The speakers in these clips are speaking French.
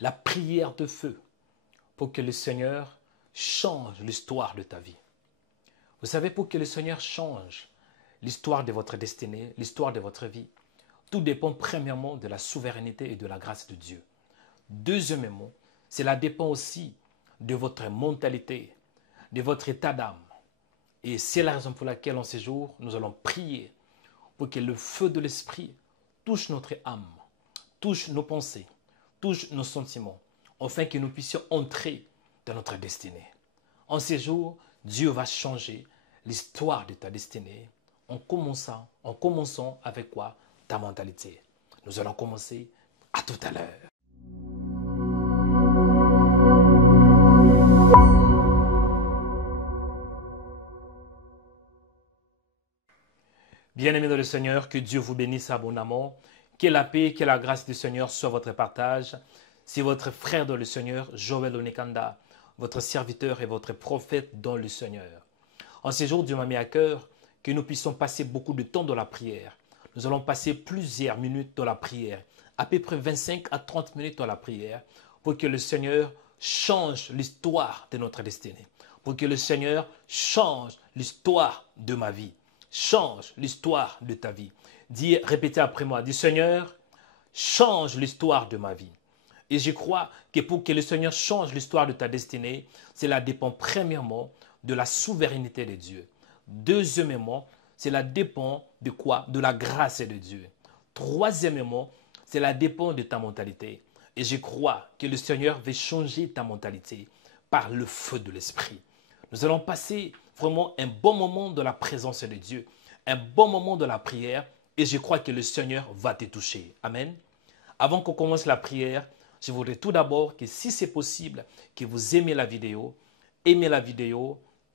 la prière de feu pour que le Seigneur change l'histoire de ta vie. Vous savez, pour que le Seigneur change l'histoire de votre destinée, l'histoire de votre vie, tout dépend premièrement de la souveraineté et de la grâce de Dieu. Deuxièmement, cela dépend aussi de votre mentalité, de votre état d'âme. Et c'est la raison pour laquelle en ces jours, nous allons prier pour que le feu de l'Esprit touche notre âme, touche nos pensées, touche nos sentiments, afin que nous puissions entrer dans notre destinée. En ces jours, Dieu va changer l'histoire de ta destinée en commençant avec quoi? Ta mentalité. Nous allons commencer à tout à l'heure. Bien-aimés dans le Seigneur, que Dieu vous bénisse abondamment, que la paix, que la grâce du Seigneur soit votre partage. C'est votre frère dans le Seigneur, Joël Onekanda, votre serviteur et votre prophète dans le Seigneur. En ces jours, Dieu m'a mis à cœur que nous puissions passer beaucoup de temps dans la prière. Nous allons passer plusieurs minutes dans la prière, à peu près 25 à 30 minutes dans la prière, pour que le Seigneur change l'histoire de notre destinée, pour que le Seigneur change l'histoire de ma vie, change l'histoire de ta vie. Répétez après moi, dis Seigneur, change l'histoire de ma vie. Et je crois que pour que le Seigneur change l'histoire de ta destinée, cela dépend premièrement de la souveraineté de Dieu. Deuxièmement, cela dépend de quoi? De la grâce de Dieu. Troisièmement, cela dépend de ta mentalité. Et je crois que le Seigneur veut changer ta mentalité par le feu de l'Esprit. Nous allons passer vraiment un bon moment de la présence de Dieu, un bon moment de la prière, et je crois que le Seigneur va te toucher. Amen. Avant qu'on commence la prière, je voudrais tout d'abord que si c'est possible, que vous aimez la vidéo,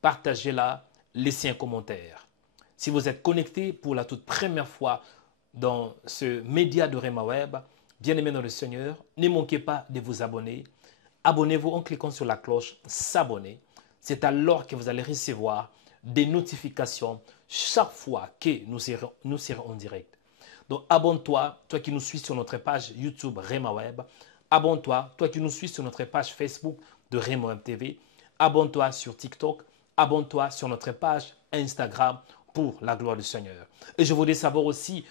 partagez-la, laissez un commentaire. Si vous êtes connecté pour la toute première fois dans ce média de Rhema Web, bien-aimé dans le Seigneur, ne manquez pas de vous abonner. Abonnez-vous en cliquant sur la cloche « S'abonner ». C'est alors que vous allez recevoir des notifications chaque fois que nous serons en direct. Donc abonne-toi, toi qui nous suis sur notre page YouTube Rhema Web. Abonne-toi, toi qui nous suis sur notre page Facebook de Rhema Web TV. Abonne-toi sur TikTok. Abonne-toi sur notre page Instagram pour la gloire du Seigneur. Et je voudrais savoir aussi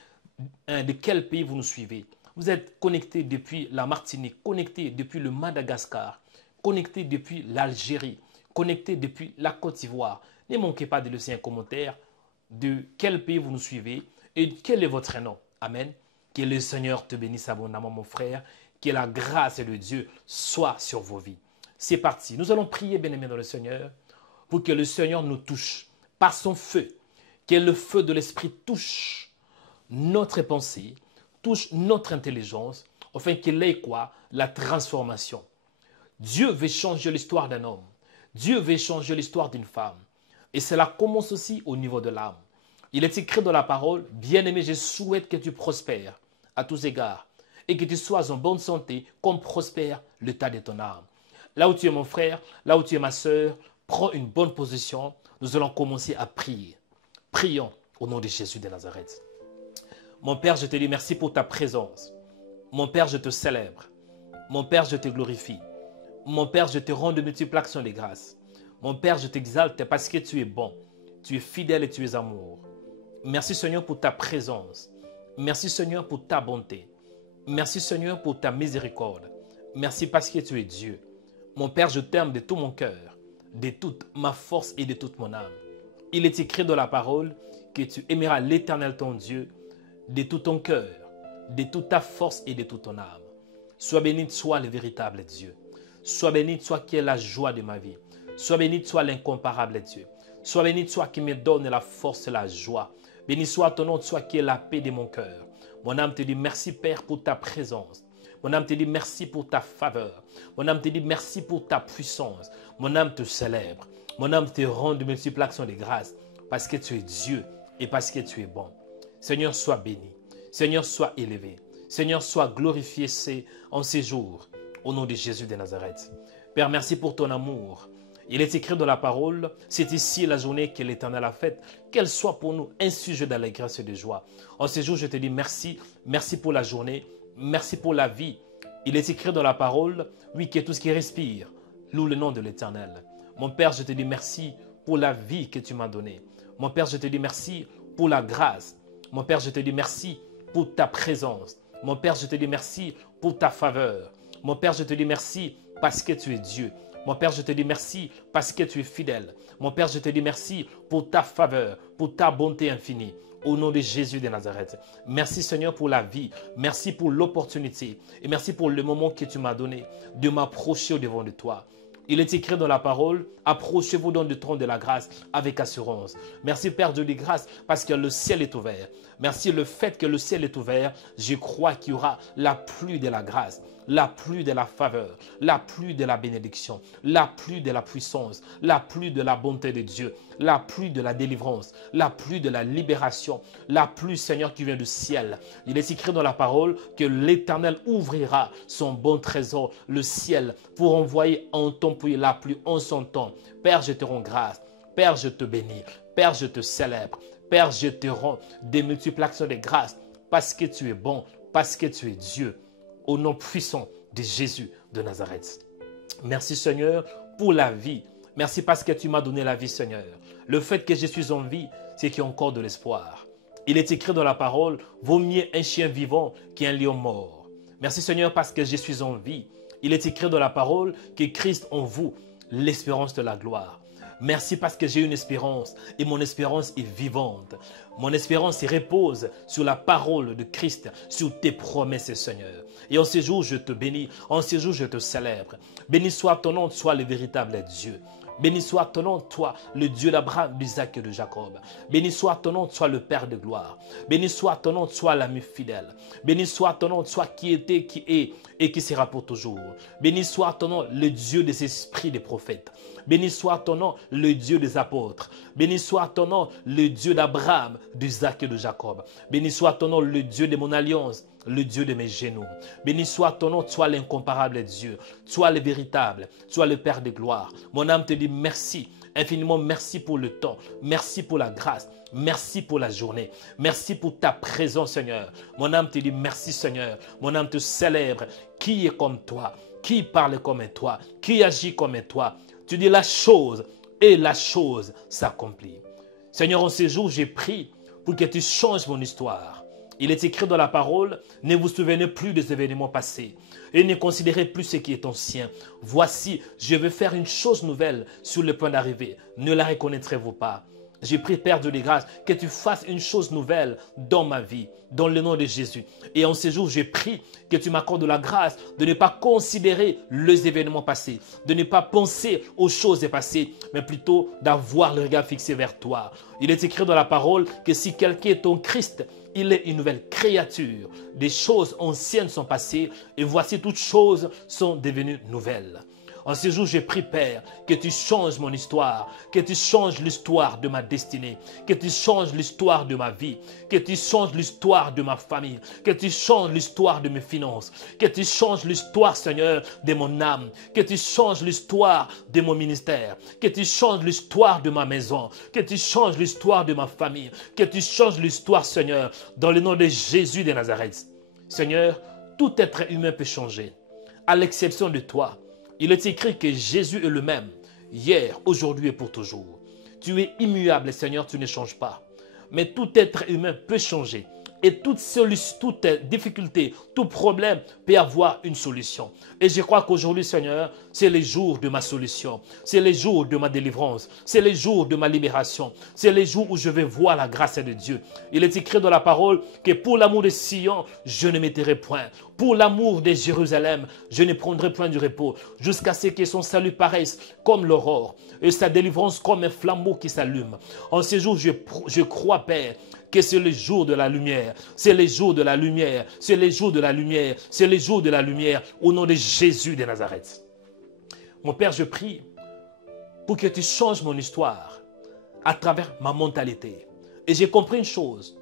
de quel pays vous nous suivez. Vous êtes connecté depuis la Martinique, connecté depuis le Madagascar, connecté depuis l'Algérie, connecté depuis la Côte d'Ivoire. Ne manquez pas de laisser un commentaire de quel pays vous nous suivez et quel est votre nom. Amen. Que le Seigneur te bénisse abondamment, mon frère. Que la grâce de Dieu soit sur vos vies. C'est parti. Nous allons prier, bien-aimés dans le Seigneur, pour que le Seigneur nous touche par son feu. Que le feu de l'Esprit touche notre pensée, touche notre intelligence, afin qu'il ait quoi? La transformation. Dieu veut changer l'histoire d'un homme. Dieu veut changer l'histoire d'une femme. Et cela commence aussi au niveau de l'âme. Il est écrit dans la parole, bien-aimé, je souhaite que tu prospères à tous égards et que tu sois en bonne santé comme prospère l'état de ton âme. Là où tu es mon frère, là où tu es ma soeur, prends une bonne position. Nous allons commencer à prier. Prions au nom de Jésus de Nazareth. Mon Père, je te dis merci pour ta présence. Mon Père, je te célèbre. Mon Père, je te glorifie. Mon Père, je te rends de multiples actions de grâce. Mon Père, je t'exalte parce que tu es bon. Tu es fidèle et tu es amour. Merci Seigneur pour ta présence. Merci Seigneur pour ta bonté. Merci Seigneur pour ta miséricorde. Merci parce que tu es Dieu. Mon Père, je t'aime de tout mon cœur, de toute ma force et de toute mon âme. Il est écrit dans la parole que tu aimeras l'Éternel ton Dieu de tout ton cœur, de toute ta force et de toute ton âme. Sois béni soit le véritable Dieu. Sois béni soit qui est la joie de ma vie. Sois béni soit l'incomparable Dieu. Sois béni soit qui me donne la force et la joie. Béni soit ton nom, soit qui est la paix de mon cœur. Mon âme te dit merci Père pour ta présence. Mon âme te dit merci pour ta faveur. Mon âme te dit merci pour ta puissance. Mon âme te célèbre. Mon âme te rend de multiples actions de grâce parce que tu es Dieu et parce que tu es bon. Seigneur, sois béni. Seigneur, sois élevé. Seigneur, sois glorifié en ces jours. Au nom de Jésus de Nazareth. Père, merci pour ton amour. Il est écrit dans la parole, c'est ici la journée que l'Éternel a faite, qu'elle soit pour nous un sujet d'allégresse et de joie. En ces jours, je te dis merci, merci pour la journée, merci pour la vie Il est écrit dans la parole, oui, que tout ce qui respire loue le nom de l'Éternel. Mon Père, je te dis merci pour la vie que tu m'as donnée. Mon Père, je te dis merci pour la grâce. Mon Père, je te dis merci pour ta présence. Mon Père, je te dis merci pour ta faveur. Mon Père, je te dis merci parce que tu es Dieu. Mon Père, je te dis merci parce que tu es fidèle. Mon Père, je te dis merci pour ta faveur, pour ta bonté infinie. Au nom de Jésus de Nazareth. Merci Seigneur pour la vie. Merci pour l'opportunité. Et merci pour le moment que tu m'as donné de m'approcher au-devant de toi. Il est écrit dans la parole, approchez-vous donc du trône de la grâce avec assurance. Merci Père Dieu de grâce parce que le ciel est ouvert. Merci le fait que le ciel est ouvert, je crois qu'il y aura la pluie de la grâce, la pluie de la faveur, la pluie de la bénédiction, la pluie de la puissance, la pluie de la bonté de Dieu, la pluie de la délivrance, la pluie de la libération, la pluie Seigneur qui vient du ciel. Il est écrit dans la parole que l'Éternel ouvrira son bon trésor, le ciel, pour envoyer en ton pays la pluie en son temps. Père, je te rends grâce. Père, je te bénis. Père, je te célèbre. Père, je te rends des multiplications de grâces parce que tu es bon, parce que tu es Dieu. Au nom puissant de Jésus de Nazareth. Merci Seigneur pour la vie. Merci parce que tu m'as donné la vie Seigneur. Le fait que je suis en vie, c'est qu'il y a encore de l'espoir. Il est écrit dans la parole, vaut mieux un chien vivant qu'un lion mort. Merci Seigneur parce que je suis en vie. Il est écrit dans la parole que Christ en vous, l'espérance de la gloire. Merci parce que j'ai une espérance et mon espérance est vivante. Mon espérance repose sur la parole de Christ, sur tes promesses, Seigneur. Et en ce jour, je te bénis. En ce jour, je te célèbre. Béni soit ton nom, sois le véritable Dieu. Béni soit ton nom, toi, le Dieu d'Abraham, d'Isaac et de Jacob. Béni soit ton nom, toi, le Père de gloire. Béni soit ton nom, toi, l'ami fidèle. Béni soit ton nom, toi, qui était, qui est et qui sera pour toujours. Béni soit ton nom, le Dieu des esprits des prophètes. Béni soit ton nom, le Dieu des apôtres. Béni soit ton nom, le Dieu d'Abraham, d'Isaac et de Jacob. Béni soit ton nom, le Dieu de mon alliance, le Dieu de mes genoux. Béni soit ton nom, toi l'incomparable Dieu, toi le véritable, toi le Père de gloire. Mon âme te dit merci, infiniment merci pour le temps, merci pour la grâce, merci pour la journée, merci pour ta présence Seigneur. Mon âme te dit merci Seigneur, mon âme te célèbre. Qui est comme toi? Qui parle comme toi? Qui agit comme toi? Tu dis la chose et la chose s'accomplit. Seigneur, en ces jours, j'ai prié pour que tu changes mon histoire. Il est écrit dans la parole, ne vous souvenez plus des événements passés et ne considérez plus ce qui est ancien. Voici, je vais faire une chose nouvelle sur le point d'arriver. Ne la reconnaîtrez-vous pas? J'ai prié, Père de grâce, que tu fasses une chose nouvelle dans ma vie, dans le nom de Jésus. Et en ces jours, j'ai prié que tu m'accordes la grâce de ne pas considérer les événements passés, de ne pas penser aux choses passées, mais plutôt d'avoir le regard fixé vers toi. Il est écrit dans la parole que si quelqu'un est en Christ, il est une nouvelle créature. Des choses anciennes sont passées et voici toutes choses sont devenues nouvelles. En ce jour, j'ai prie, Père, que tu changes mon histoire, que tu changes l'histoire de ma destinée, que tu changes l'histoire de ma vie, que tu changes l'histoire de ma famille, que tu changes l'histoire de mes finances, que tu changes l'histoire, Seigneur, de mon âme, que tu changes l'histoire de mon ministère, que tu changes l'histoire de ma maison, que tu changes l'histoire de ma famille, que tu changes l'histoire, Seigneur, dans le nom de Jésus de Nazareth. Seigneur, tout être humain peut changer, à l'exception de toi. Il est écrit que Jésus est le même, hier, aujourd'hui et pour toujours. Tu es immuable, Seigneur, tu ne changes pas. Mais tout être humain peut changer. Et toute difficulté, tout problème peut avoir une solution. Et je crois qu'aujourd'hui, Seigneur, c'est le jour de ma solution. C'est le jour de ma délivrance. C'est le jour de ma libération. C'est le jour où je vais voir la grâce de Dieu. Il est écrit dans la parole que pour l'amour de Sion, je ne m'étairai point. Pour l'amour de Jérusalem, je ne prendrai point du repos. Jusqu'à ce que son salut paraisse comme l'aurore. Et sa délivrance comme un flambeau qui s'allume. En ce jour, je crois, Père, que c'est le jour de la lumière, c'est le jour de la lumière, c'est le jour de la lumière, c'est le jour de la lumière, au nom de Jésus de Nazareth. Mon Père, je prie pour que tu changes mon histoire à travers ma mentalité. Et j'ai compris une chose,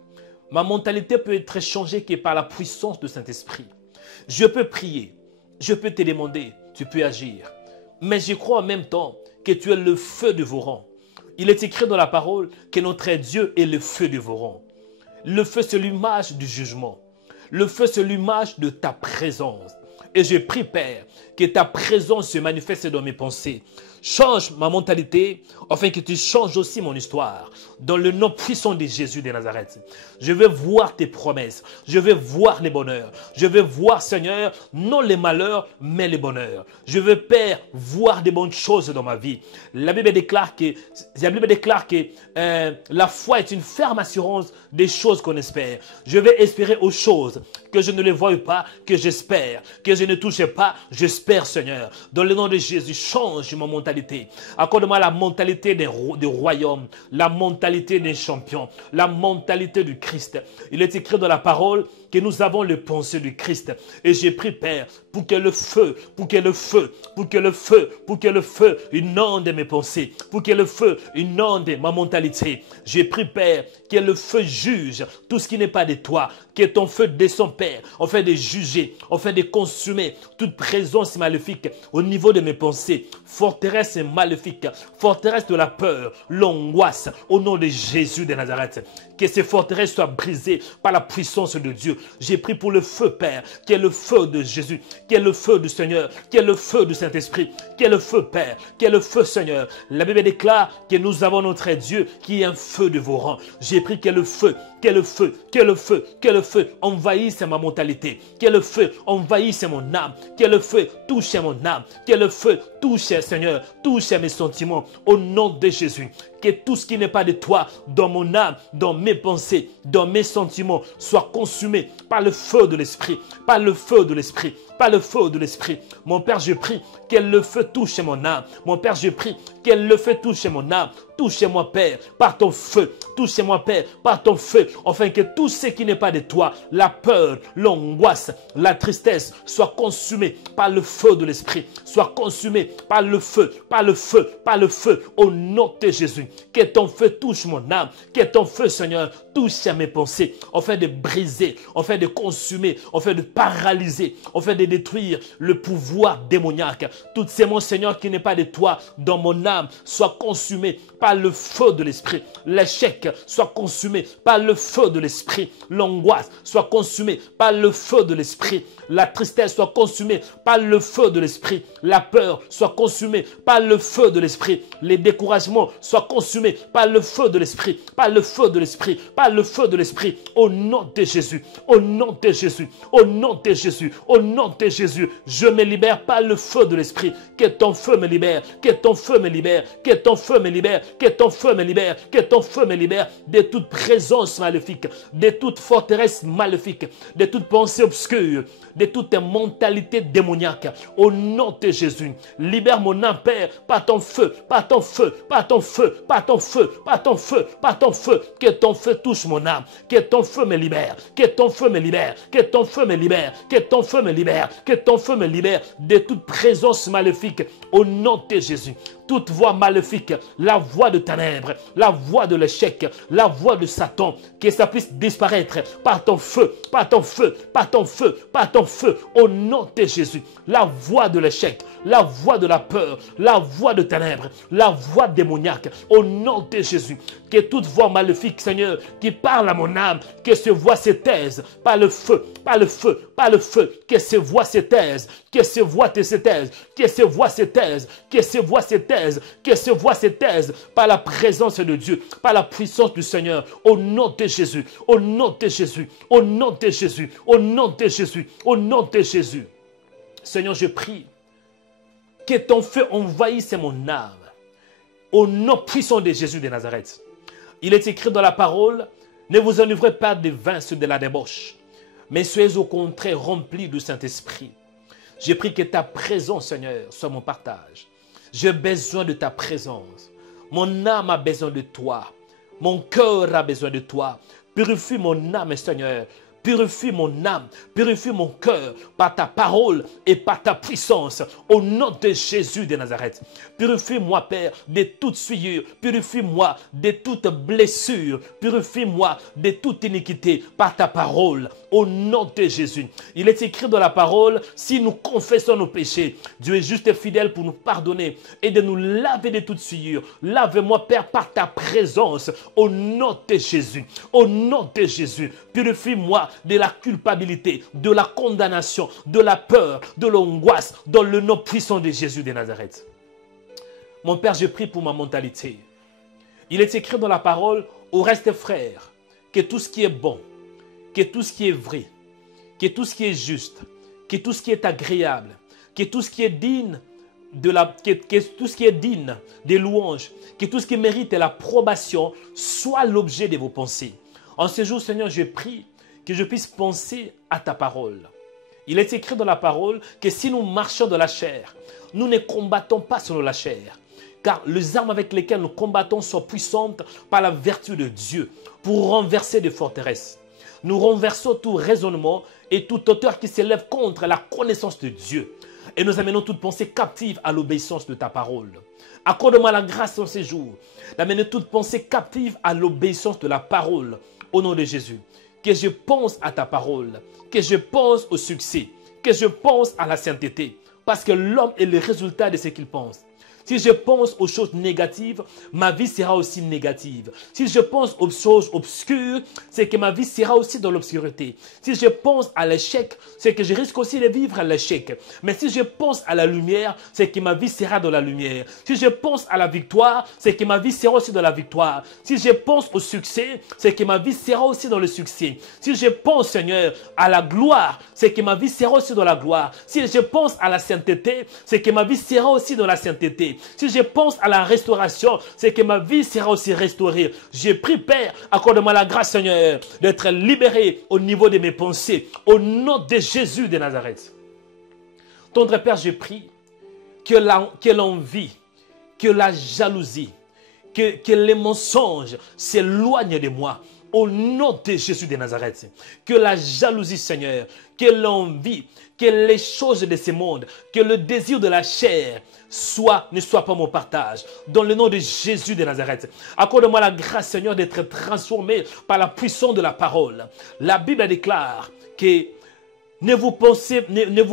ma mentalité peut être changée que par la puissance du Saint-Esprit. Je peux prier, je peux te demander, tu peux agir, mais je crois en même temps que tu es le feu dévorant. Il est écrit dans la parole que notre Dieu est le feu dévorant. Le feu, c'est l'image du jugement. Le feu, c'est l'image de ta présence. Et je prie, Père, que ta présence se manifeste dans mes pensées. Change ma mentalité, afin que tu changes aussi mon histoire. Dans le nom puissant de Jésus de Nazareth. Je veux voir tes promesses. Je veux voir les bonheurs. Je veux voir, Seigneur, non les malheurs, mais les bonheurs. Je veux, Père, voir des bonnes choses dans ma vie. La Bible déclare que, la foi est une ferme assurance des choses qu'on espère. Je vais espérer aux choses que je ne les vois pas, que j'espère, que je ne touche pas, j'espère, Seigneur. Dans le nom de Jésus, change mon mentalité. Accorde-moi la mentalité du royaume, la mentalité des champions, la mentalité du Christ. Il est écrit dans la parole que nous avons le pensée du Christ. Et j'ai pris, Père, pour que le feu inonde mes pensées, pour que le feu inonde ma mentalité. J'ai pris, Père, que le feu juge tout ce qui n'est pas de toi, que ton feu descend, Père, afin de juger, afin de consumer toute présence maléfique au niveau de mes pensées, forteresse maléfique, forteresse de la peur, l'angoisse, au nom de Jésus de Nazareth. Que ces forteresses soient brisées par la puissance de Dieu. J'ai pris pour le feu, Père, qui est le feu de Jésus, qui est le feu du Seigneur, qui est le feu du Saint-Esprit, qui est le feu, Père, qui est le feu, Seigneur. La Bible déclare que nous avons notre Dieu qui est un feu dévorant. J'ai pris que le feu, envahisse ma mentalité, que le feu envahisse mon âme, que le feu touche mon âme, que le feu touche, Seigneur, touche mes sentiments, au nom de Jésus. Que tout ce qui n'est pas de toi, dans mon âme, dans mes pensées, dans mes sentiments, soit consumé par le feu de l'Esprit, par le feu de l'Esprit, par le feu de l'Esprit. Mon Père, je prie que le feu touche mon âme. Mon Père, je prie que le feu touche mon âme. Touchez-moi, Père, par ton feu. Touchez-moi, Père, par ton feu. Afin que tout ce qui n'est pas de toi, la peur, l'angoisse, la tristesse, soit consumé par le feu de l'Esprit. Soit consumé par le feu, par le feu, par le feu. Au nom de Jésus. Que ton feu touche mon âme. Que ton feu, Seigneur, touche à mes pensées. Afin de briser, afin de consumer, afin de paralyser, afin de détruire le pouvoir démoniaque. Toutes ces mots, Seigneur, qui n'est pas de toi, dans mon âme, soient consumés par le feu de l'Esprit. L'échec soit consumé par le feu de l'Esprit. L'angoisse soit consumée par le feu de l'Esprit. La tristesse soit consumée par le feu de l'Esprit. La peur soit consumée par le feu de l'Esprit. Les découragements soient consumés par le feu de l'Esprit. Par le feu de l'Esprit. Par le feu de l'Esprit. Au nom de Jésus. Au nom de Jésus. Au nom de Jésus. Au nom de Jésus. Je me libère par le feu de l'Esprit. Que ton feu me libère. Que ton feu me libère. Que ton feu me libère. Que ton feu me libère. Que ton feu me libère de toute présence maléfique. De toute forteresse maléfique. De toute pensée obscure. De toute mentalité démoniaque. Au nom de Jésus. Libère mon âme, Père, par ton feu. Par ton feu. Par ton feu. Par ton feu. Par ton feu. Par ton feu. Que ton feu touche mon âme. Que ton feu me libère. Que ton feu me libère. Que ton feu me libère. Que ton feu me libère. Que ton feu me libère de toute présence maléfique. Au nom de Jésus. Toute voix maléfique, la voix de ténèbres, la voix de l'échec, la voix de Satan, que ça puisse disparaître par ton feu, par ton feu, par ton feu, par ton feu, au nom de Jésus. La voix de l'échec, la voix de la peur, la voix de ténèbres, la voix démoniaque, au nom de Jésus. Que toute voix maléfique, Seigneur, qui parle à mon âme, que ces voix se taisent par le feu, par le feu, par le feu, que ces voix se taisent, que ces voix se taisent, que ces voix se taisent, que ces voix se taisent, que ces voix se taisent par la présence de Dieu, par la puissance du Seigneur, au nom de Jésus, au nom de Jésus, au nom de Jésus, au nom de Jésus, au nom de Jésus. Seigneur, je prie que ton feu envahisse mon âme, au nom puissant de Jésus de Nazareth. Il est écrit dans la parole, ne vous enivrez pas de vin sur de la débauche, mais soyez au contraire remplis du Saint-Esprit. J'ai pris que ta présence, Seigneur, soit mon partage. J'ai besoin de ta présence. Mon âme a besoin de toi. Mon cœur a besoin de toi. Purifie mon âme, Seigneur. Purifie mon âme, purifie mon cœur par ta parole et par ta puissance au nom de Jésus de Nazareth. Purifie-moi, Père, de toute souillure. Purifie-moi de toute blessure. Purifie-moi de toute iniquité par ta parole au nom de Jésus. Il est écrit dans la parole, si nous confessons nos péchés, Dieu est juste et fidèle pour nous pardonner et de nous laver de toute souillure. Lave-moi, Père, par ta présence au nom de Jésus. Au nom de Jésus. Purifie-moi de la culpabilité, de la condamnation, de la peur, de l'angoisse, dans le nom puissant de Jésus de Nazareth. Mon Père, je prie pour ma mentalité. Il est écrit dans la parole, au reste frères, que tout ce qui est bon, que tout ce qui est vrai, que tout ce qui est juste, que tout ce qui est agréable, que tout ce qui est digne que tout ce qui est digne des louanges, que tout ce qui mérite l'approbation soit l'objet de vos pensées. En ce jour, Seigneur, je prie que je puisse penser à ta parole. Il est écrit dans la parole que si nous marchons dans la chair, nous ne combattons pas selon la chair. Car les armes avec lesquelles nous combattons sont puissantes par la vertu de Dieu pour renverser des forteresses. Nous renversons tout raisonnement et toute hauteur qui s'élève contre la connaissance de Dieu. Et nous amenons toute pensée captive à l'obéissance de ta parole. Accorde-moi la grâce en ces jours d'amener toute pensée captive à l'obéissance de la parole au nom de Jésus. Que je pense à ta parole, que je pense au succès, que je pense à la sainteté. Parce que l'homme est le résultat de ce qu'il pense. Si je pense aux choses négatives, ma vie sera aussi négative. Si je pense aux choses obscures, c'est que ma vie sera aussi dans l'obscurité. Si je pense à l'échec, c'est que je risque aussi de vivre à l'échec. Mais si je pense à la lumière, c'est que ma vie sera dans la lumière. Si je pense à la victoire, c'est que ma vie sera aussi dans la victoire. Si je pense au succès, c'est que ma vie sera aussi dans le succès. Si je pense, Seigneur, à la gloire, c'est que ma vie sera aussi dans la gloire. Si je pense à la sainteté, c'est que ma vie sera aussi dans la sainteté. Si je pense à la restauration, c'est que ma vie sera aussi restaurée. J'ai pris, Père, accorde-moi la grâce, Seigneur, d'être libéré au niveau de mes pensées, au nom de Jésus de Nazareth. Tendre Père, je prie que l'envie, que la jalousie, que les mensonges s'éloignent de moi. Au nom de Jésus de Nazareth, que la jalousie, Seigneur, que l'envie, que les choses de ce monde, que le désir de la chair ne soit pas mon partage. Dans le nom de Jésus de Nazareth, accorde-moi la grâce, Seigneur, d'être transformé par la puissance de la parole. La Bible déclare que ne vous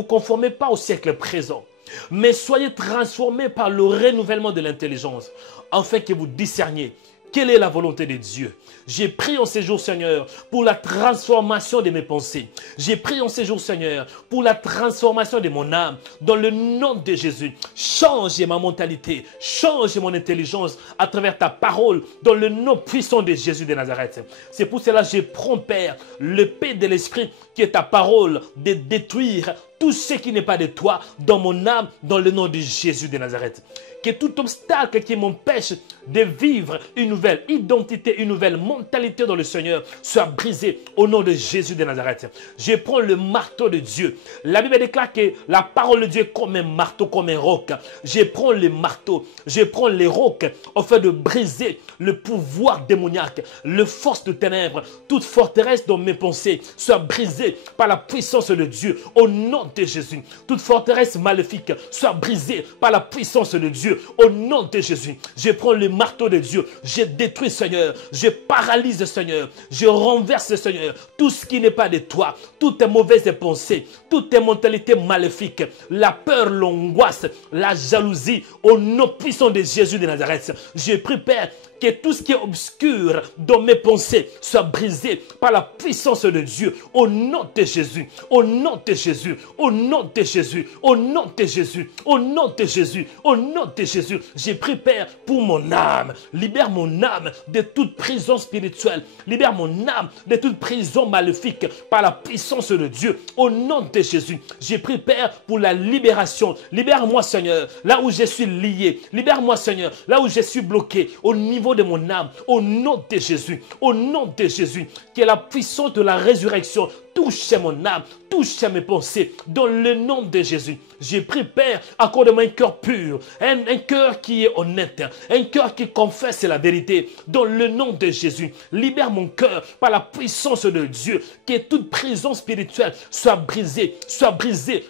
conformez pas au siècle présent, mais soyez transformés par le renouvellement de l'intelligence, afin que vous discerniez quelle est la volonté de Dieu. J'ai prié en ces jours, Seigneur, pour la transformation de mes pensées. J'ai prié en ces jours, Seigneur, pour la transformation de mon âme. Dans le nom de Jésus, change ma mentalité, change mon intelligence à travers ta parole, dans le nom puissant de Jésus de Nazareth. C'est pour cela que je prends, Père, l'épée de l'Esprit qui est ta parole, de détruire tout ce qui n'est pas de toi dans mon âme, dans le nom de Jésus de Nazareth. Que tout obstacle qui m'empêche de vivre une nouvelle identité, une nouvelle mentalité dans le Seigneur soit brisé au nom de Jésus de Nazareth. Je prends le marteau de Dieu. La Bible déclare que la parole de Dieu est comme un marteau, comme un roc. Je prends le marteau, je prends les rocs afin de briser le pouvoir démoniaque, le force de ténèbres, toute forteresse dans mes pensées soit brisée par la puissance de Dieu au nom de Jésus. Toute forteresse maléfique soit brisée par la puissance de Dieu. Au nom de Jésus, je prends le marteau de Dieu, je détruis, Seigneur, je paralyse, Seigneur, je renverse, Seigneur, tout ce qui n'est pas de toi, toutes tes mauvaises pensées, toutes tes mentalités maléfiques, la peur, l'angoisse, la jalousie, au nom puissant de Jésus de Nazareth. Je prie, Père, que tout ce qui est obscur dans mes pensées soit brisé par la puissance de Dieu. Au nom de Jésus, au nom de Jésus, au nom de Jésus, au nom de Jésus, au nom de Jésus, au nom de Jésus. J'ai pris, Père, pour mon âme. Libère mon âme de toute prison spirituelle. Libère mon âme de toute prison maléfique par la puissance de Dieu. Au nom de Jésus, j'ai pris, Père, pour la libération. Libère-moi, Seigneur, là où je suis lié. Libère-moi, Seigneur, là où je suis bloqué. Au niveau de mon âme, au nom de Jésus, au nom de Jésus, que la puissance de la résurrection touche mon âme, touche mes pensées, dans le nom de Jésus. J'ai pris, Père, accorde-moi un cœur pur, un cœur qui est honnête, un cœur qui confesse la vérité, dans le nom de Jésus. Libère mon cœur par la puissance de Dieu, que toute prison spirituelle soit brisée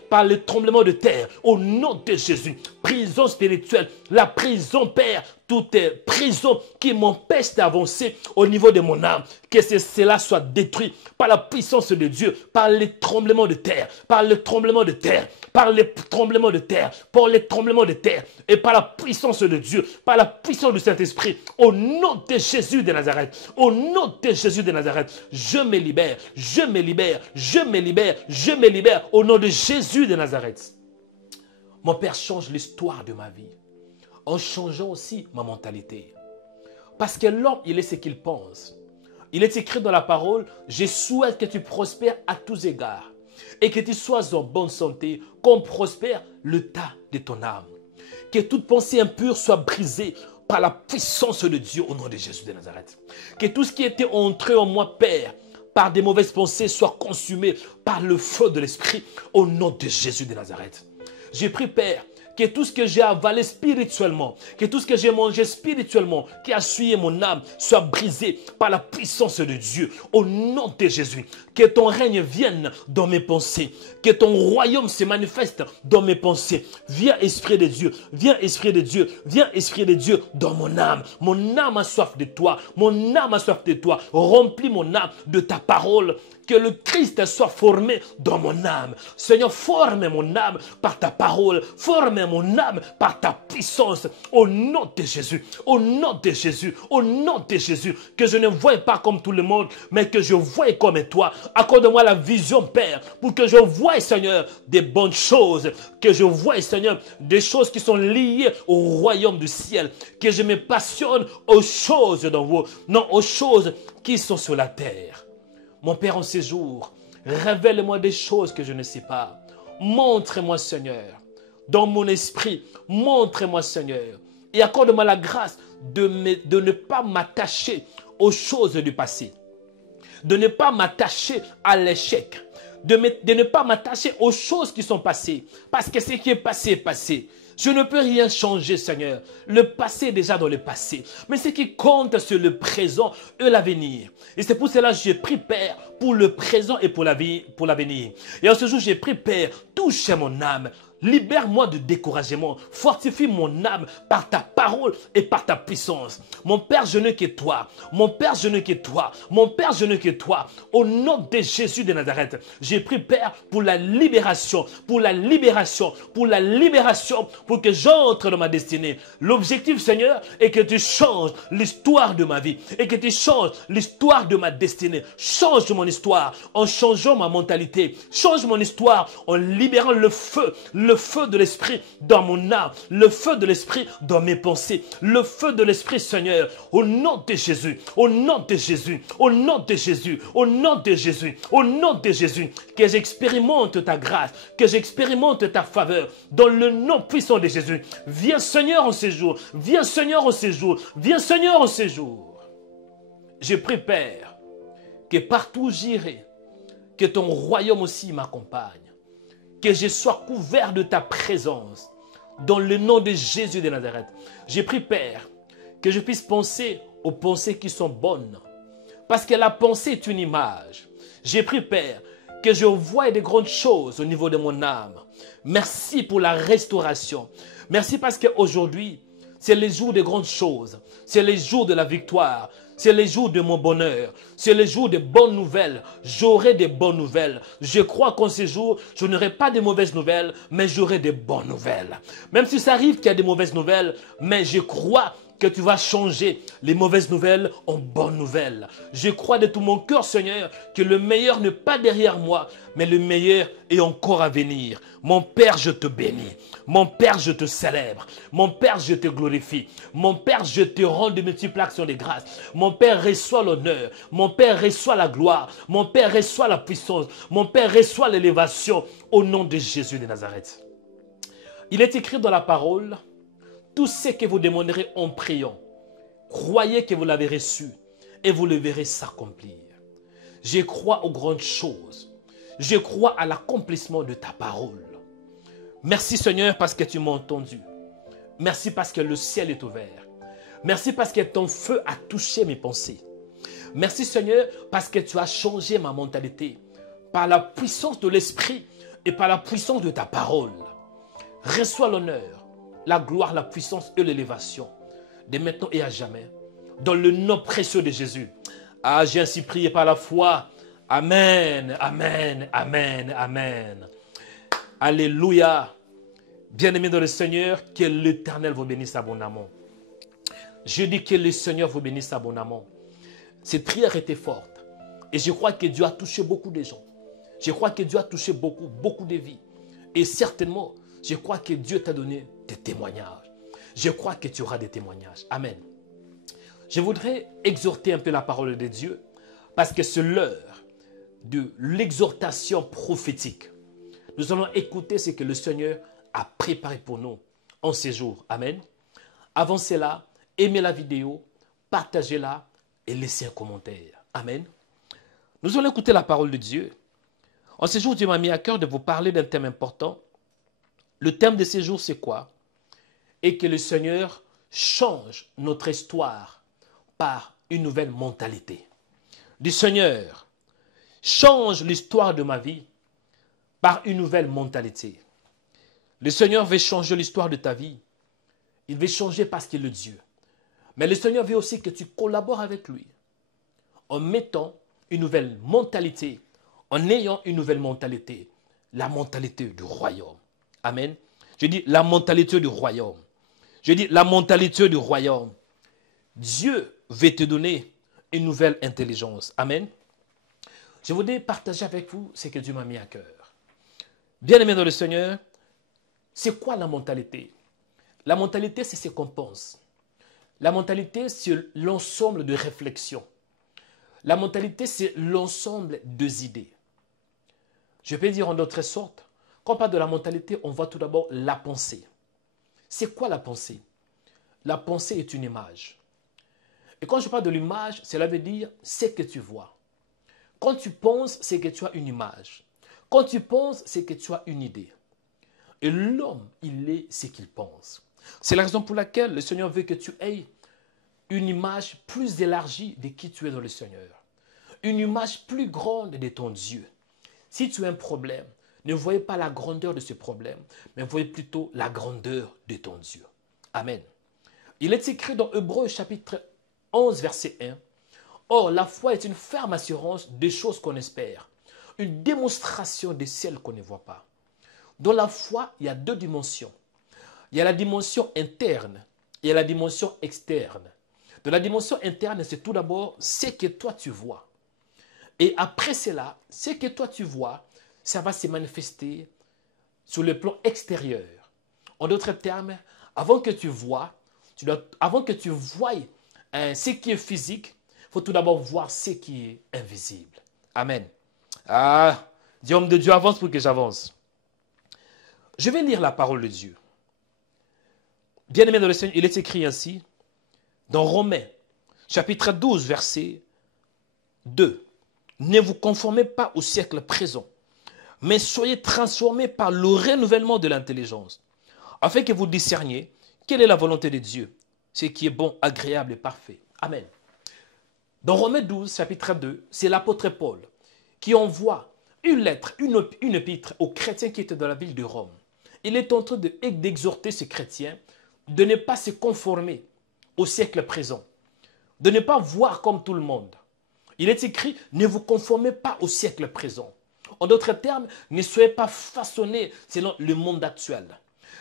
par le tremblement de terre, au nom de Jésus. Prison spirituelle, la prison, Père, toute prison qui m'empêche d'avancer au niveau de mon âme, que cela soit détruit par la puissance de Dieu, par les tremblements de terre, par les tremblements de terre, par les tremblements de terre, par les tremblements de terre, et par la puissance de Dieu, par la puissance du Saint-Esprit, au nom de Jésus de Nazareth, au nom de Jésus de Nazareth, je me libère, je me libère, je me libère, je me libère, au nom de Jésus de Nazareth. Mon Père, change l'histoire de ma vie, en changeant aussi ma mentalité. Parce que l'homme, il est ce qu'il pense. Il est écrit dans la parole, je souhaite que tu prospères à tous égards et que tu sois en bonne santé, qu'on prospère le tas de ton âme. Que toute pensée impure soit brisée par la puissance de Dieu au nom de Jésus de Nazareth. Que tout ce qui était entré en moi, Père, par des mauvaises pensées, soit consumé par le feu de l'Esprit au nom de Jésus de Nazareth. J'ai pris, Père, que tout ce que j'ai avalé spirituellement, que tout ce que j'ai mangé spirituellement, qui a souillé mon âme, soit brisé par la puissance de Dieu, au nom de Jésus. Que ton règne vienne dans mes pensées, que ton royaume se manifeste dans mes pensées. Viens, Esprit de Dieu, viens, Esprit de Dieu, viens, Esprit de Dieu, dans mon âme. Mon âme a soif de toi, mon âme a soif de toi. Remplis mon âme de ta parole. Que le Christ soit formé dans mon âme. Seigneur, forme mon âme par ta parole. Forme mon âme par ta puissance. Au nom de Jésus. Au nom de Jésus. Au nom de Jésus. Que je ne voie pas comme tout le monde, mais que je voie comme toi. Accorde-moi la vision, Père, pour que je voie, Seigneur, des bonnes choses. Que je voie, Seigneur, des choses qui sont liées au royaume du ciel. Que je me passionne aux choses d'en haut, non aux choses qui sont sur la terre. Mon Père, en ces jours, révèle-moi des choses que je ne sais pas. Montre-moi, Seigneur, dans mon esprit, montre-moi, Seigneur, et accorde-moi la grâce de ne pas m'attacher aux choses du passé, de ne pas m'attacher à l'échec, de ne pas m'attacher aux choses qui sont passées, parce que ce qui est passé est passé. Je ne peux rien changer, Seigneur. Le passé est déjà dans le passé. Mais ce qui compte, c'est le présent et l'avenir. Et c'est pour cela que j'ai pris, Père, pour le présent et pour l'avenir. Et en ce jour, j'ai pris, Père, touche mon âme. Libère-moi de découragement. Fortifie mon âme par ta parole et par ta puissance. Mon Père, je ne que toi. Mon Père, je ne que toi. Mon Père, je ne que toi. Au nom de Jésus de Nazareth, j'ai pris, Père, pour la libération, pour la libération, pour la libération, pour que j'entre dans ma destinée. L'objectif, Seigneur, est que tu changes l'histoire de ma vie et que tu changes l'histoire de ma destinée. Change mon histoire en changeant ma mentalité. Change mon histoire en libérant le feu de l'Esprit dans mon âme, le feu de l'Esprit dans mes pensées, le feu de l'Esprit, Seigneur, au nom de Jésus, au nom de Jésus, au nom de Jésus, au nom de Jésus, au nom de Jésus, que j'expérimente ta grâce, que j'expérimente ta faveur, dans le nom puissant de Jésus. Viens, Seigneur, en ces jours, viens, Seigneur, en ces jours, viens, Seigneur, en ces jours. Je prie, Père, que partout où j'irai, que ton royaume aussi m'accompagne. Que je sois couvert de ta présence. Dans le nom de Jésus de Nazareth. J'ai pris, Père, que je puisse penser aux pensées qui sont bonnes. Parce que la pensée est une image. J'ai pris, Père, que je voie des grandes choses au niveau de mon âme. Merci pour la restauration. Merci parce qu'aujourd'hui, c'est les jours de grandes choses. C'est les jours de la victoire. C'est les jours de mon bonheur. C'est les jours de bonnes nouvelles. J'aurai des bonnes nouvelles. Je crois qu'en ces jours, je n'aurai pas de mauvaises nouvelles, mais j'aurai des bonnes nouvelles. Même si ça arrive qu'il y a des mauvaises nouvelles, mais je crois que tu vas changer les mauvaises nouvelles en bonnes nouvelles. Je crois de tout mon cœur, Seigneur, que le meilleur n'est pas derrière moi, mais le meilleur est encore à venir. Mon Père, je te bénis. Mon Père, je te célèbre. Mon Père, je te glorifie. Mon Père, je te rends de multiples actions de grâce. Mon Père, reçoit l'honneur. Mon Père, reçoit la gloire. Mon Père, reçoit la puissance. Mon Père, reçoit l'élévation au nom de Jésus de Nazareth. Il est écrit dans la parole, tout ce que vous demanderez en priant, croyez que vous l'avez reçu et vous le verrez s'accomplir. Je crois aux grandes choses. Je crois à l'accomplissement de ta parole. Merci Seigneur parce que tu m'as entendu. Merci parce que le ciel est ouvert. Merci parce que ton feu a touché mes pensées. Merci Seigneur parce que tu as changé ma mentalité par la puissance de l'Esprit et par la puissance de ta parole. Reçois l'honneur, la gloire, la puissance et l'élévation. dès maintenant et à jamais. Dans le nom précieux de Jésus. Ah, j'ai ainsi prié par la foi. Amen, amen, amen, amen. Alléluia. Bien-aimés dans le Seigneur, que l'Éternel vous bénisse abondamment. Je dis que le Seigneur vous bénisse abondamment. Cette prière était forte. Et je crois que Dieu a touché beaucoup de gens. Je crois que Dieu a touché beaucoup de vies. Et certainement, je crois que Dieu t'a donné des témoignages. Je crois que tu auras des témoignages. Amen. Je voudrais exhorter un peu la parole de Dieu parce que c'est l'heure de l'exhortation prophétique. Nous allons écouter ce que le Seigneur a préparé pour nous en ces jours. Amen. Avant cela, aimez la vidéo, partagez-la et laissez un commentaire. Amen. Nous allons écouter la parole de Dieu. En ces jours, Dieu m'a mis à cœur de vous parler d'un thème important. Le thème de ces jours, c'est quoi? Et que le Seigneur change notre histoire par une nouvelle mentalité. Du Seigneur, change l'histoire de ma vie par une nouvelle mentalité. Le Seigneur veut changer l'histoire de ta vie. Il veut changer parce qu'il est Dieu. Mais le Seigneur veut aussi que tu collabores avec lui en mettant une nouvelle mentalité, en ayant une nouvelle mentalité, la mentalité du royaume. Amen. Je dis la mentalité du royaume. Je dis la mentalité du royaume. Dieu veut te donner une nouvelle intelligence. Amen. Je voudrais partager avec vous ce que Dieu m'a mis à cœur. Bien-aimés dans le Seigneur, c'est quoi la mentalité? La mentalité, c'est ce qu'on pense. La mentalité, c'est l'ensemble de réflexions. La mentalité, c'est l'ensemble des idées. Je peux dire en d'autres sortes, quand on parle de la mentalité, on voit tout d'abord la pensée. C'est quoi la pensée? La pensée est une image. Et quand je parle de l'image, cela veut dire ce que tu vois. Quand tu penses, c'est que tu as une image. Quand tu penses, c'est que tu as une idée. Et l'homme, il est ce qu'il pense. C'est la raison pour laquelle le Seigneur veut que tu aies une image plus élargie de qui tu es dans le Seigneur. Une image plus grande de ton Dieu. Si tu as un problème, ne voyez pas la grandeur de ce problème, mais voyez plutôt la grandeur de ton Dieu. Amen. Il est écrit dans Hébreux chapitre 11, verset 1. Or, la foi est une ferme assurance des choses qu'on espère, une démonstration de celles qu'on ne voit pas. Dans la foi, il y a deux dimensions. Il y a la dimension interne et il y a la dimension externe. De la dimension interne, c'est tout d'abord ce que toi tu vois. Et après cela, ce que toi tu vois, ça va se manifester sur le plan extérieur. En d'autres termes, avant que tu vois, avant que tu voies ce qui est physique, il faut tout d'abord voir ce qui est invisible. Amen. Ah, dis homme de Dieu, avance pour que j'avance. Je vais lire la parole de Dieu. Bien-aimé dans le Seigneur, il est écrit ainsi, dans Romains, chapitre 12, verset 2. Ne vous conformez pas au siècle présent, mais soyez transformés par le renouvellement de l'intelligence, afin que vous discerniez quelle est la volonté de Dieu, ce qui est bon, agréable et parfait. Amen. Dans Romains 12, chapitre 2, c'est l'apôtre Paul qui envoie une lettre, une épître aux chrétiens qui étaient dans la ville de Rome. Il est en train d'exhorter ces chrétiens de ne pas se conformer au siècle présent, de ne pas voir comme tout le monde. Il est écrit, ne vous conformez pas au siècle présent. En d'autres termes, ne soyez pas façonnés selon le monde actuel.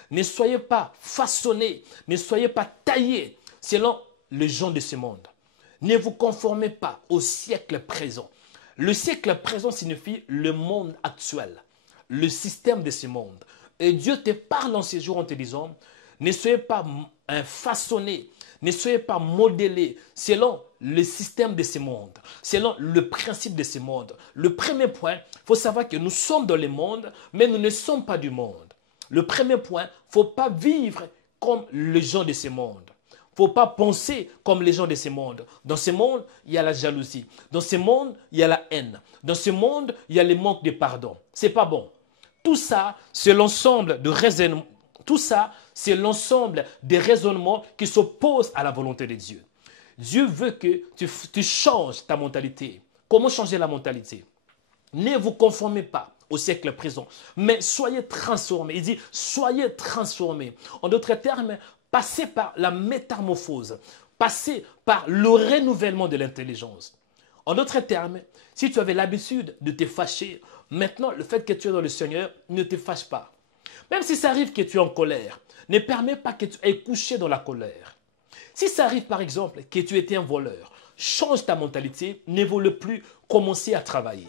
Ne soyez pas façonnés, ne soyez pas taillés selon les gens de ce monde. Ne vous conformez pas au siècle présent. Le siècle présent signifie le monde actuel, le système de ce monde. Et Dieu te parle en ces jours en te disant, ne soyez pas façonnés, ne soyez pas modélés selon le système de ce monde, selon le principe de ce monde. Le premier point, il faut savoir que nous sommes dans le monde, mais nous ne sommes pas du monde. Le premier point, il ne faut pas vivre comme les gens de ce monde. Il ne faut pas penser comme les gens de ce monde. Dans ce monde, il y a la jalousie. Dans ce monde, il y a la haine. Dans ce monde, il y a le manque de pardon. Ce n'est pas bon. Tout ça, c'est l'ensemble de raisonnements. Tout ça, c'est l'ensemble des raisonnements qui s'opposent à la volonté de Dieu. Dieu veut que tu changes ta mentalité. Comment changer la mentalité? Ne vous conformez pas au siècle présent, mais soyez transformés. Il dit, soyez transformés. En d'autres termes, passer par la métamorphose, passer par le renouvellement de l'intelligence. En d'autres termes, si tu avais l'habitude de te fâcher, maintenant le fait que tu es dans le Seigneur ne te fâche pas. Même si ça arrive que tu es en colère, ne permets pas que tu aies couché dans la colère. Si ça arrive par exemple que tu étais un voleur, change ta mentalité, n'évolue plus, commencez à travailler.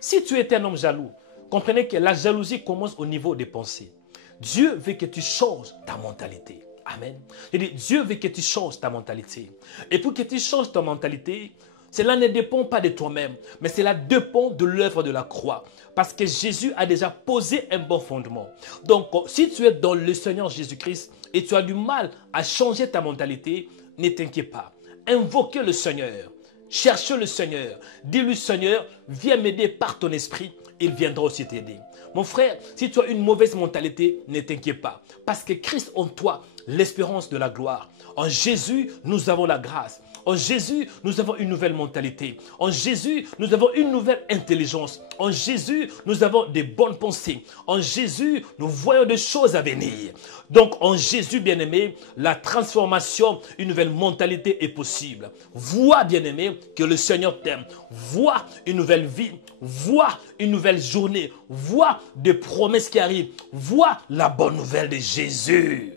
Si tu étais un homme jaloux, comprenez que la jalousie commence au niveau des pensées. Dieu veut que tu changes ta mentalité. Amen. Je dis, Dieu veut que tu changes ta mentalité. Et pour que tu changes ta mentalité, cela ne dépend pas de toi-même, mais cela dépend de l'œuvre de la croix. Parce que Jésus a déjà posé un bon fondement. Donc, si tu es dans le Seigneur Jésus-Christ et tu as du mal à changer ta mentalité, ne t'inquiète pas. Invoquez le Seigneur. Cherchez le Seigneur. Dis-lui, Seigneur, viens m'aider par ton esprit. Il viendra aussi t'aider. Mon frère, si tu as une mauvaise mentalité, ne t'inquiète pas. Parce que Christ en toi, l'espérance de la gloire. En Jésus, nous avons la grâce. En Jésus, nous avons une nouvelle mentalité. En Jésus, nous avons une nouvelle intelligence. En Jésus, nous avons des bonnes pensées. En Jésus, nous voyons des choses à venir. Donc, en Jésus, bien-aimé, la transformation, une nouvelle mentalité est possible. Vois, bien-aimé, que le Seigneur t'aime. Vois une nouvelle vie. Vois une nouvelle journée. Vois des promesses qui arrivent. Vois la bonne nouvelle de Jésus.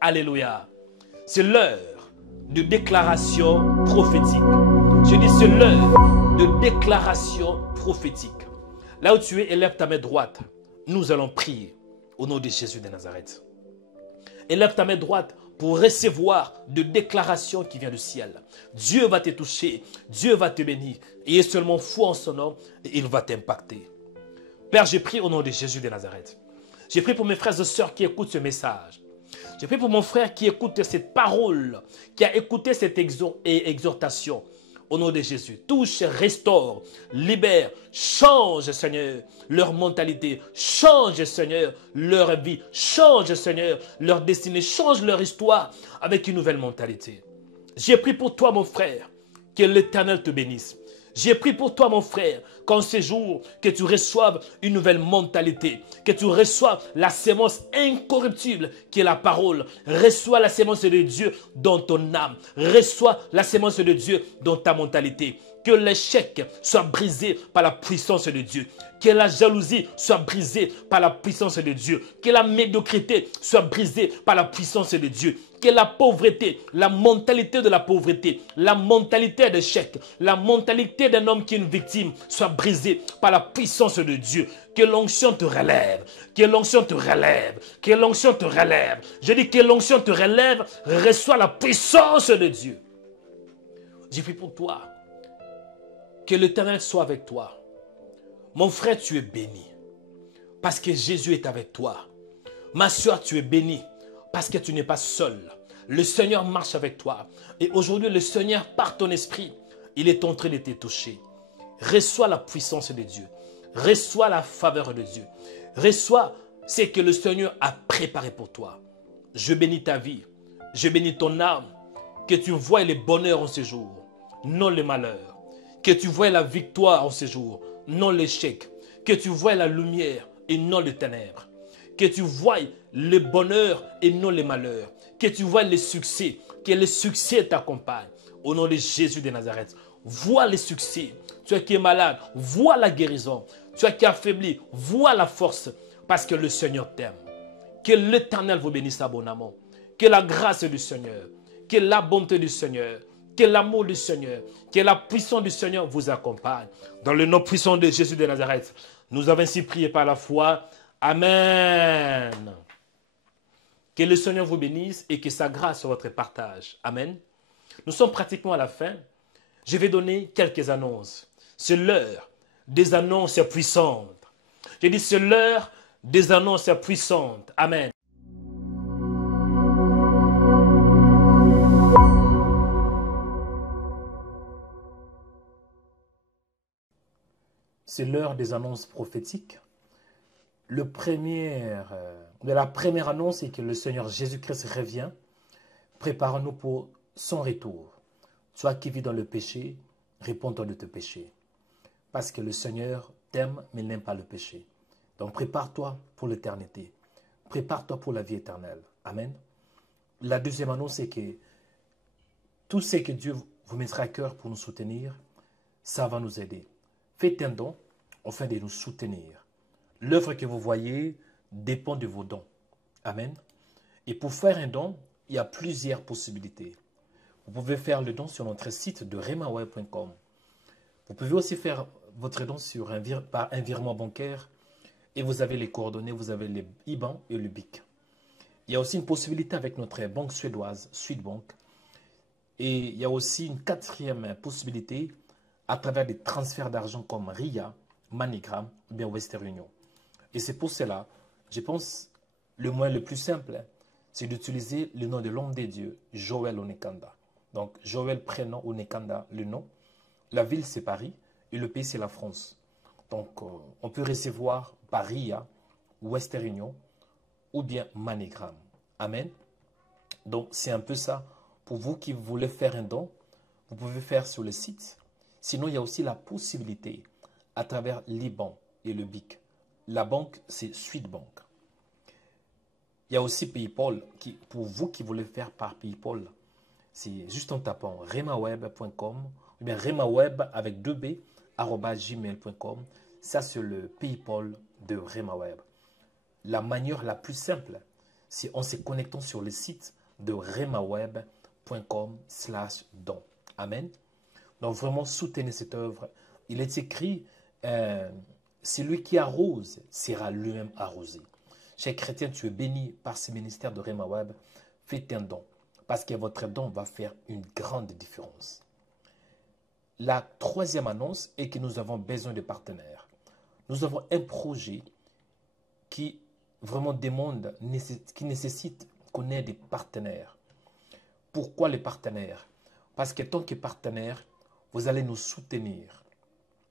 Alléluia. C'est l'heure de déclaration prophétique. Je dis, c'est l'heure de déclaration prophétique. Là où tu es, élève ta main droite. Nous allons prier au nom de Jésus de Nazareth. Élève ta main droite pour recevoir de déclarations qui viennent du ciel. Dieu va te toucher, Dieu va te bénir. Et seulement foi en son nom et il va t'impacter. Père, je prie au nom de Jésus de Nazareth. Je prie pour mes frères et sœurs qui écoutent ce message. Je prie pour mon frère qui écoute cette parole, qui a écouté cette exhortation. Au nom de Jésus, touche, restaure, libère, change, Seigneur, leur mentalité. Change, Seigneur, leur vie. Change, Seigneur, leur destinée. Change leur histoire avec une nouvelle mentalité. J'ai prié pour toi, mon frère, que l'Éternel te bénisse. J'ai prié pour toi, mon frère, qu'en ces jours, que tu reçoives une nouvelle mentalité, que tu reçoives la sémence incorruptible qui est la parole. Reçois la sémence de Dieu dans ton âme. Reçois la sémence de Dieu dans ta mentalité. Que l'échec soit brisé par la puissance de Dieu. Que la jalousie soit brisée par la puissance de Dieu. Que la médiocrité soit brisée par la puissance de Dieu. Que la pauvreté, la mentalité de la pauvreté, la mentalité d'échec, la mentalité d'un homme qui est une victime soit brisée par la puissance de Dieu. Que l'onction te relève, que l'onction te relève, que l'onction te relève. Je dis que l'onction te relève, reçois la puissance de Dieu. J'ai prie pour toi. Que l'Éternel soit avec toi. Mon frère, tu es béni. Parce que Jésus est avec toi. Ma soeur, tu es bénie. Parce que tu n'es pas seul. Le Seigneur marche avec toi. Et aujourd'hui, le Seigneur, par ton esprit, il est en train de te toucher. Reçois la puissance de Dieu. Reçois la faveur de Dieu. Reçois ce que le Seigneur a préparé pour toi. Je bénis ta vie. Je bénis ton âme. Que tu voies les bonheurs en ce jour, non le malheur. Que tu voies la victoire en ce jour, non l'échec. Que tu voies la lumière et non les ténèbres. Que tu voies le bonheur et non les malheurs. Que tu voies le succès. Que le succès t'accompagne. Au nom de Jésus de Nazareth. Vois le succès. Tu qui es malade, vois la guérison. Tu qui es affaibli, vois la force. Parce que le Seigneur t'aime. Que l'Éternel vous bénisse abondamment. Que la grâce du Seigneur, que la bonté du Seigneur, que l'amour du Seigneur, que la puissance du Seigneur vous accompagne. Dans le nom puissant de Jésus de Nazareth, nous avons ainsi prié par la foi. Amen. Que le Seigneur vous bénisse et que sa grâce soit votre partage. Amen. Nous sommes pratiquement à la fin. Je vais donner quelques annonces. C'est l'heure des annonces puissantes. Je dis c'est l'heure des annonces puissantes. Amen. C'est l'heure des annonces prophétiques. La première annonce est que le Seigneur Jésus-Christ revient. Prépare-nous pour son retour. Toi qui vis dans le péché, réponds-toi de tes péchés. Parce que le Seigneur t'aime, mais il n'aime pas le péché. Donc prépare-toi pour l'éternité. Prépare-toi pour la vie éternelle. Amen. La deuxième annonce, c'est que tout ce que Dieu vous mettra à cœur pour nous soutenir, ça va nous aider. Faites un don afin de nous soutenir. L'œuvre que vous voyez dépend de vos dons. Amen. Et pour faire un don, il y a plusieurs possibilités. Vous pouvez faire le don sur notre site de remaweb.com. Vous pouvez aussi faire votre don par un virement bancaire et vous avez les coordonnées, vous avez les IBAN et le BIC. Il y a aussi une possibilité avec notre banque suédoise, Swedbank. Et il y a aussi une quatrième possibilité à travers des transferts d'argent comme RIA, MoneyGram ou bien Western Union. Et c'est pour cela, je pense, le moyen le plus simple, c'est d'utiliser le nom de l'homme des dieux, Joël Onekanda. Donc, Joël, prénom, Onekanda, le nom. La ville, c'est Paris et le pays, c'est la France. Donc, on peut recevoir par RIA, Western Union ou bien MoneyGram. Amen. Donc, c'est un peu ça. Pour vous qui voulez faire un don, vous pouvez faire sur le site. Sinon, il y a aussi la possibilité à travers l'IBAN et le BIC. La banque, c'est Swedbank. Il y a aussi PayPal. Pour vous qui voulez faire par PayPal, c'est juste en tapant remaweb.com ou bien remaweb avec 2b @gmail.com. Ça, c'est le PayPal de Remaweb. La manière la plus simple, c'est en se connectant sur le site de remaweb.com/don. Amen. Donc, vraiment, soutenez cette œuvre. Il est écrit, celui qui arrose sera lui-même arrosé. Cher chrétien, tu es béni par ce ministère de Remaweb. Faites un don, parce que votre don va faire une grande différence. La troisième annonce est que nous avons besoin de partenaires. Nous avons un projet qui vraiment qui nécessite qu'on ait des partenaires. Pourquoi les partenaires? Parce que tant que partenaire, vous allez nous soutenir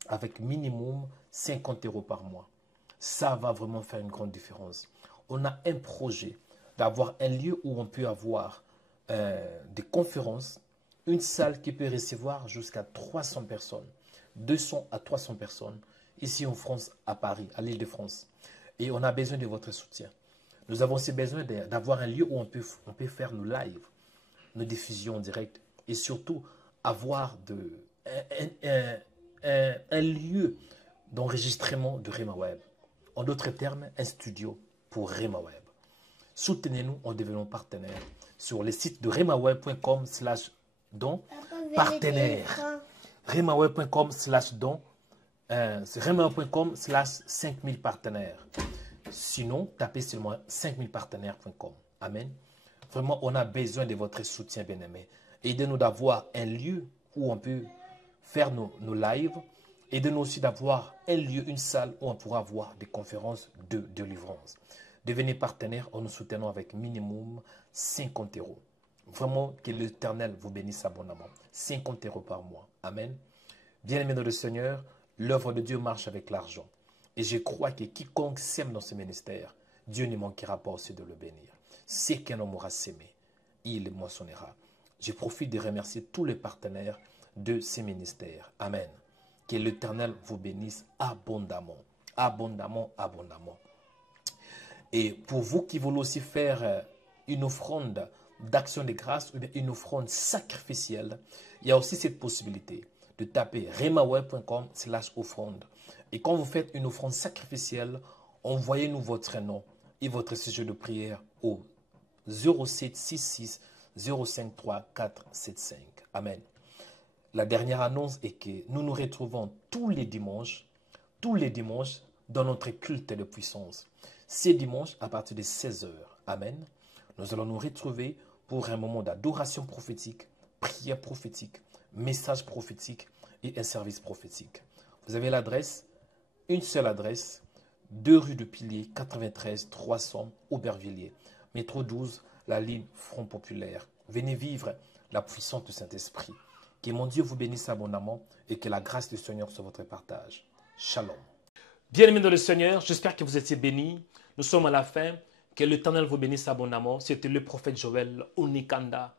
avec minimum 50 € par mois. Ça va vraiment faire une grande différence. On a un projet d'avoir un lieu où on peut avoir des conférences, une salle qui peut recevoir jusqu'à 300 personnes, 200 à 300 personnes, ici en France, à Paris, à l'Île-de-France. Et on a besoin de votre soutien. Nous avons aussi besoin d'avoir un lieu où on peut faire nos lives, nos diffusions directes et surtout avoir un lieu d'enregistrement de Remaweb. En d'autres termes, un studio pour Remaweb. Soutenez-nous en devenant partenaire sur le site de remaweb.com/don. Partenaire. remaweb.com/don. C'est remaweb.com/5000 partenaires. Sinon, tapez seulement 5000partenaires.com. Amen. Vraiment, on a besoin de votre soutien, bien-aimé. Aidez-nous d'avoir un lieu où on peut faire nos lives. Aidez-nous aussi d'avoir un lieu, une salle où on pourra avoir des conférences de délivrance. Devenez partenaire en nous soutenant avec minimum 50 €. Vraiment, que l'Éternel vous bénisse abondamment. 50 € par mois. Amen. Bien-aimé dans le Seigneur, l'œuvre de Dieu marche avec l'argent. Et je crois que quiconque sème dans ce ministère, Dieu ne manquera pas aussi de le bénir. C'est qu'un homme aura sémé, il moissonnera. Je profite de remercier tous les partenaires de ces ministères. Amen. Que l'Éternel vous bénisse abondamment. Abondamment, abondamment. Et pour vous qui voulez aussi faire une offrande d'action de grâce ou une offrande sacrificielle, il y a aussi cette possibilité de taper remaweb.com/offrande. Et quand vous faites une offrande sacrificielle, envoyez-nous votre nom et votre sujet de prière au 0766 053 475. Amen. La dernière annonce est que nous nous retrouvons tous les dimanches dans notre culte de puissance. Ces dimanches à partir de 16 h. Amen. Nous allons nous retrouver pour un moment d'adoration prophétique, prière prophétique, message prophétique et un service prophétique. Vous avez l'adresse, une seule adresse, 2 rue de Pilier, 93 300 Aubervilliers, métro 12, la ligne Front Populaire. Venez vivre la puissance du Saint-Esprit. Que mon Dieu vous bénisse abondamment et que la grâce du Seigneur soit votre partage. Shalom. Bien-aimés dans le Seigneur, j'espère que vous étiez bénis. Nous sommes à la fin. Que l'Éternel vous bénisse abondamment. C'était le prophète Joël Onekanda.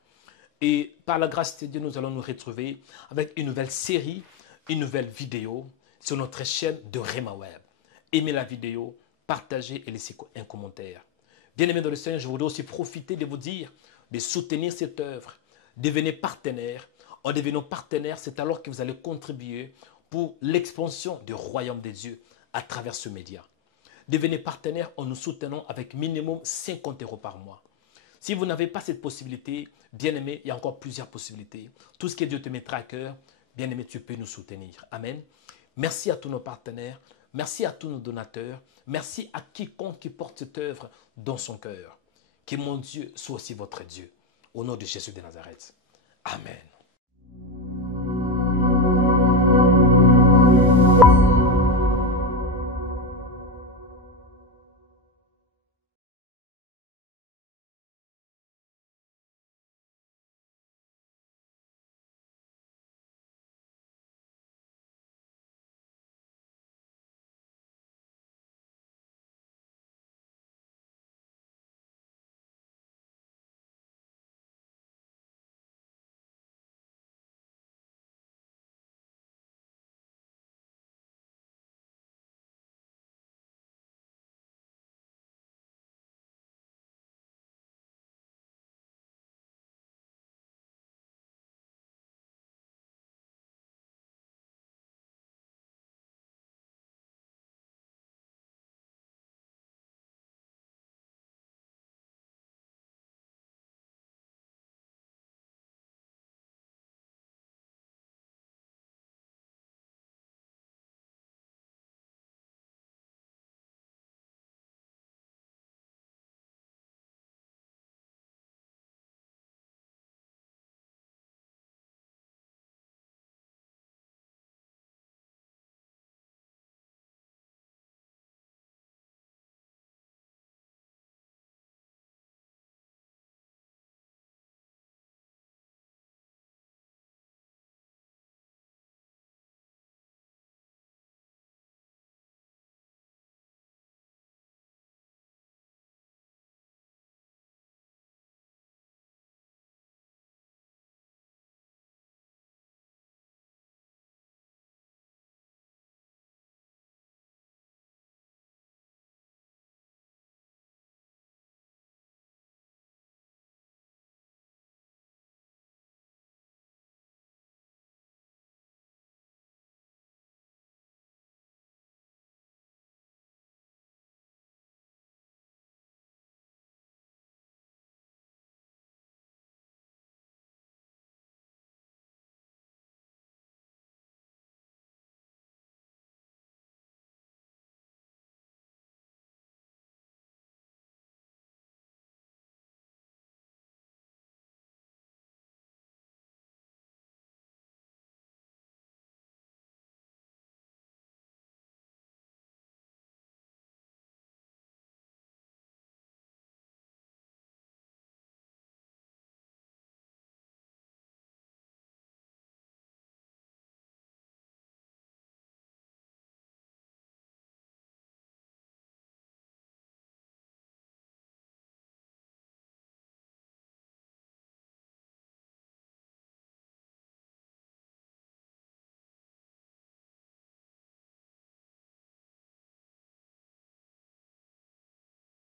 Et par la grâce de Dieu, nous allons nous retrouver avec une nouvelle série, une nouvelle vidéo sur notre chaîne de Remaweb. Aimez la vidéo, partagez et laissez un commentaire. Bien-aimés dans le Seigneur, je voudrais aussi profiter de vous dire de soutenir cette œuvre. Devenez partenaire. En devenant partenaire, c'est alors que vous allez contribuer pour l'expansion du royaume des dieux à travers ce média. Devenez partenaire en nous soutenant avec minimum 50 € par mois. Si vous n'avez pas cette possibilité, bien-aimé, il y a encore plusieurs possibilités. Tout ce que Dieu te mettra à cœur, bien-aimé, tu peux nous soutenir. Amen. Merci à tous nos partenaires. Merci à tous nos donateurs. Merci à quiconque qui porte cette œuvre dans son cœur. Que mon Dieu soit aussi votre Dieu. Au nom de Jésus de Nazareth. Amen.